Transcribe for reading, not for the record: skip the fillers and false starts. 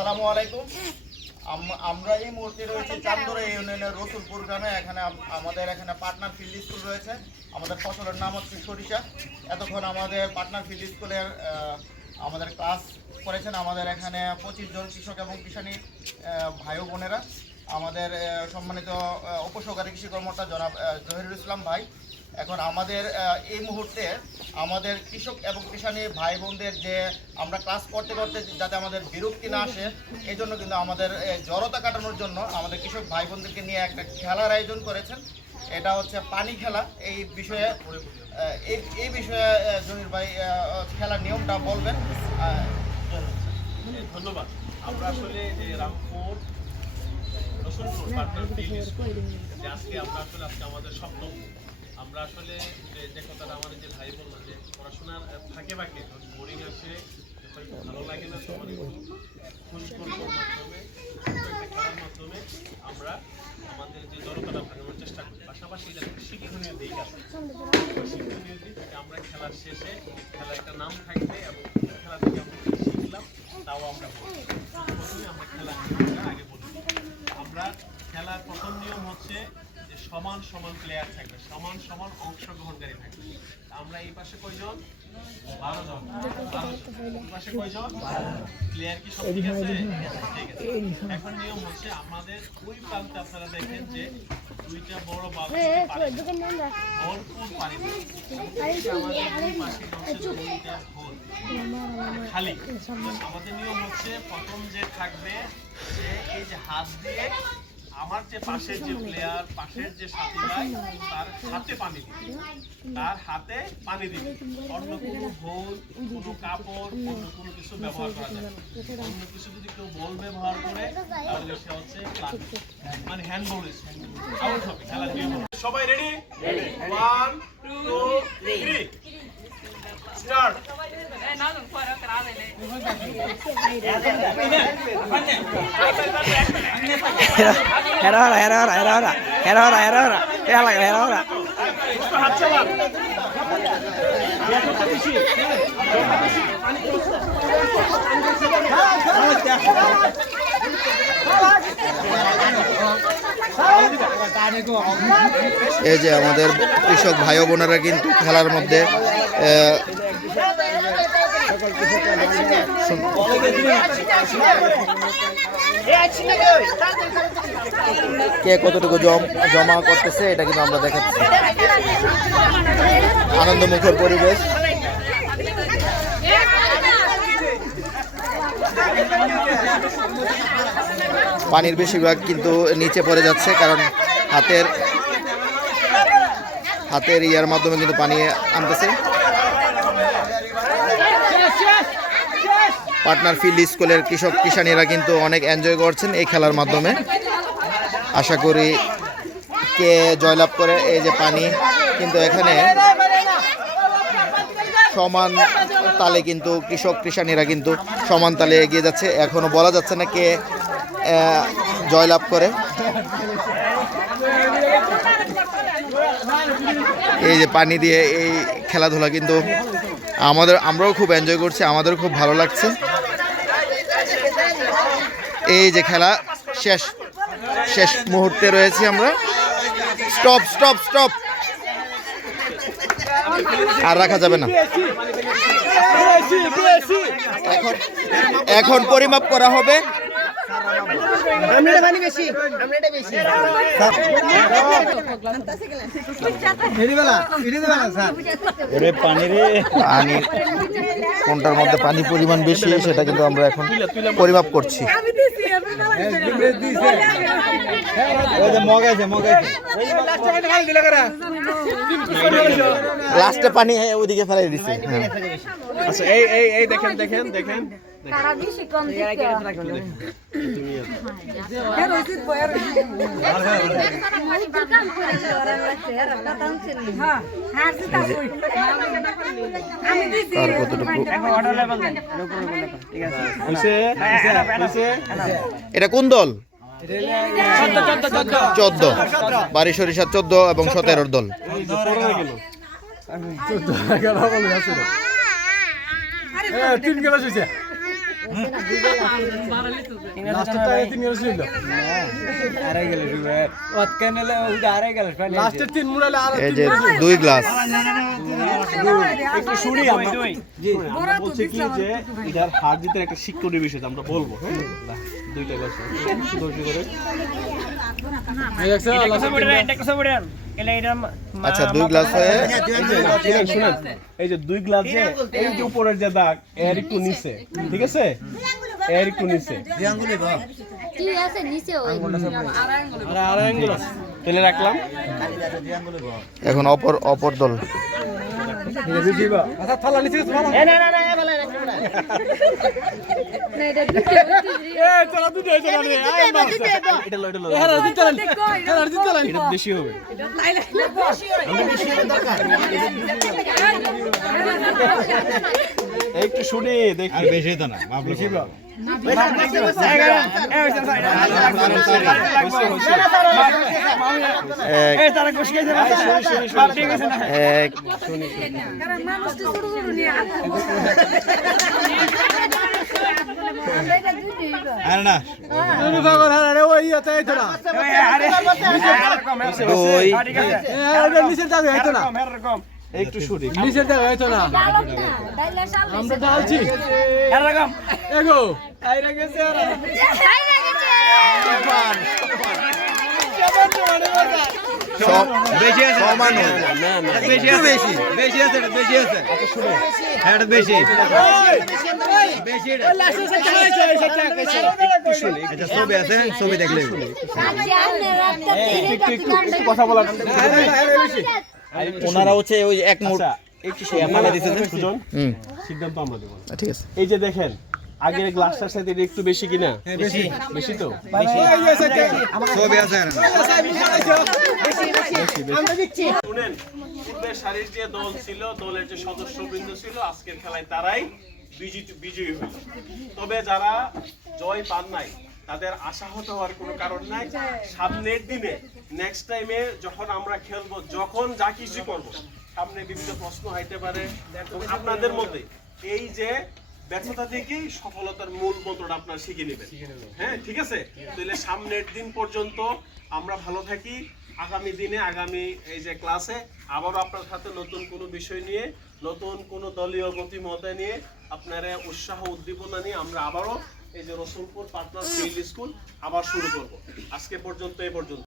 আসসালামু আলাইকুম। আমরা এই মুহূর্তে রয়েছে চান্দুরা ইউনিয়নের রসুলপুর গ্রামে। এখানে আমাদের এখানে পার্টনার ফিল্ড স্কুল রয়েছে। আমাদের ফসলের নাম হচ্ছে সরিষা। এতক্ষণ আমাদের পার্টনার ফিল্ড স্কুলের আমাদের ক্লাস করেছেন আমাদের এখানে 25 জন কৃষক এবং কৃষানী ভাই ও বোনেরা। আমাদের সম্মানিত উপসহকারী কৃষি কর্মকর্তা জনাব জহিরুল ইসলাম ভাই। এখন আমাদের এই মুহূর্তে আমাদের কৃষক এবং কৃষানী ভাই বোনদের যে আমরা ক্লাস করতে করতে যাতে আমাদের বিরক্তি না আসে, এই জন্য কিন্তু আমাদের জড়তা কাটানোর জন্য আমাদের কৃষক ভাই বোনদেরকে নিয়ে একটা খেলার আয়োজন করেছেন। এটা হচ্ছে পানি খেলা। এই বিষয়ে জহির ভাই খেলার নিয়মটা বলবেন। ধন্যবাদ। আমরা আসলে যে Rampur Rasulpur partner field school আজকে আমাদের সপ্তম। আমরা আসলে যে কথাটা আমাদের যে ভাই বললো যে পড়াশোনার ফাঁকে ফাঁকে বোরিং আসে, ভালো লাগে না, তোমার খোঁজখবরের মাধ্যমে একটা খেলার মাধ্যমে আমরা আমাদের যে জড়তাটা ভাঙানোর চেষ্টা করি। পাশাপাশি এটা একটা শিক্ষণীয় দিক আছে। শিক্ষণীয় দিক আমরা খেলার শেষে খেলার একটা নাম থাকবে এবং খেলা থেকে আমরা শিখলাম তাও আমরা বলি। প্রথমে আমরা খেলার নিয়মটা আগে বলি। আমরা খেলার প্রথম নিয়ম হচ্ছে যে সমান সমান প্লেয়ার থাকবে, সমান সমান অংশগ্রহণকারী থাকবে। আমরা এই পাশে কয়জন? 12 জন। এই পাশে কয়জন? প্লেয়ার কি সব ঠিক আছে? ঠিক আছে। এখন নিয়ম হচ্ছে আমাদের ওই প্রান্তে আপনারা দেখেন যে দুইটা বড় বালতি ভরপুর পানি আমাদের পাশে হচ্ছে দুইটা হোল খালি। আমাদের নিয়ম হচ্ছে প্রথম যে থাকবে যে এই যে হাত দিয়ে আমার যে পাশের যে প্লেয়ার, পাশের যে সাথী ভাই তার হাতে পানি দিবে, তার হাতে পানি দিবে। অন্য কোনো হোল, কোনো কাপড়, অন্য কোনো কিছু ব্যবহার করা যায়। অন্য কিছু যদি কেউ বল ব্যবহার করে তাহলে সে হচ্ছে মানে হ্যান্ড বল আউট হবে। খেলার নিয়ম সবাই রেডি? 1 2 3 স্টার্ট। এই যে আমাদের কৃষক ভাই বোনেরা কিন্তু খেলার মধ্যে কে কতটুকু জমা করতেছে এটা কিন্তু আমরা দেখাচ্ছি। আনন্দমুখর পরিবেশ। পানির বেশিরভাগ কিন্তু নিচে পড়ে যাচ্ছে, কারণ হাতের ইয়ার মাধ্যমে কিন্তু পানি আনতেছে। পার্টনার ফিল্ড স্কুলের কৃষক কিষানীরা কিন্তু অনেক এনজয় করছেন এই খেলার মাধ্যমে। আশা করি কে জয়লাভ করে। এই যে পানি কিন্তু এখানে সমান তালে কিন্তু কৃষক কিষানীরা কিন্তু সমান তালে এগিয়ে যাচ্ছে। এখনো বলা যাচ্ছে না কে জয়লাভ করে। এই যে পানি দিয়ে এই খেলাধুলা কিন্তু আমরাও খুব এনজয় করছি, আমাদেরও খুব ভালো লাগছে। এই যে খেলা শেষ মুহূর্তে রয়েছি আমরা। স্টপ স্টপ স্টপ, আর রাখা যাবে না। এখন পরিমাপ করা হবে। পানি কোনটার মধ্যে পানি পরিমাণ বেশি সেটা কিন্তু আমরা এখন পরিমাপ করছি। লাস্টে পানি ওইদিকে ফেলাই দিচ্ছে। আচ্ছা এই দেখেন দেখেন দেখেন এটা কোন দল? 14 বাড়ি সরিষা 14 এবং 17 দল। এই যে 2 গ্লাস একটু শুনি আমরা বলছি কি যে এটার হার জিতে একটা শিক্ষণীয় বিষয় আমরা বলবো হ্যাঁ দুইটা গ্লাস আচ্ছা 2 গ্লাস হয়ে শুনেন এই যে 2 গ্লাস যে এই যে উপরের যে দাগ এর একটু নিচে ঠিক আছে এর একটু নিচে তেলে রাখলাম এখন অপর দল এটা বেশি হবে একটু শুনি দেখি বেশি তো না বেশি এক আরে না একটু শুনি বেশি আছে সমান বেশি বেশি বেশি আছে বেশি আছে হ্যাঁ বেশি বেশি এটা ছবি আছে ছবি দেখলে কথা বলার ওনারা হচ্ছে ওই এক মুঠ একটু আপনারা দিতেছেন সুজন হুম সিদ্ধান্ত আমরা দেব ঠিক আছে এই যে দেখেন আগের গ্লাসটার সাথে এটা একটু বেশি কিনা বেশি বেশি তো ছবি আছে শুনেন পূর্বের সারির যে দল ছিল দলের যে সদস্যবৃন্দ ছিল আজকের খেলায় তারাই বিজয়ী হলো তবে যারা জয় পান নাই তাদের আশাহত হওয়ার কোনো কারণ নাই সামনের দিনে নেক্সট টাইমে যখন আমরা খেলবো যখন যা কিছু করবো সামনে বিভিন্ন প্রশ্ন হইতে পারে এবং আপনাদের মধ্যে এই যে ব্যর্থতা থেকেই সফলতার মূল মন্ত্রটা আপনারা শিখে নেবেন হ্যাঁ ঠিক আছে তাহলে সামনের দিন পর্যন্ত আমরা ভালো থাকি আগামী দিনে আগামী এই যে ক্লাসে আবারও আপনার সাথে নতুন কোনো বিষয় নিয়ে নতুন কোনো দলীয় গতিমত্তা নিয়ে আপনারা উৎসাহ উদ্দীপনা নিয়ে আমরা আবারও এই যে রসুলপুর পার্টনার ফিল্ড স্কুল আবার শুরু করব আজকে পর্যন্ত এই পর্যন্ত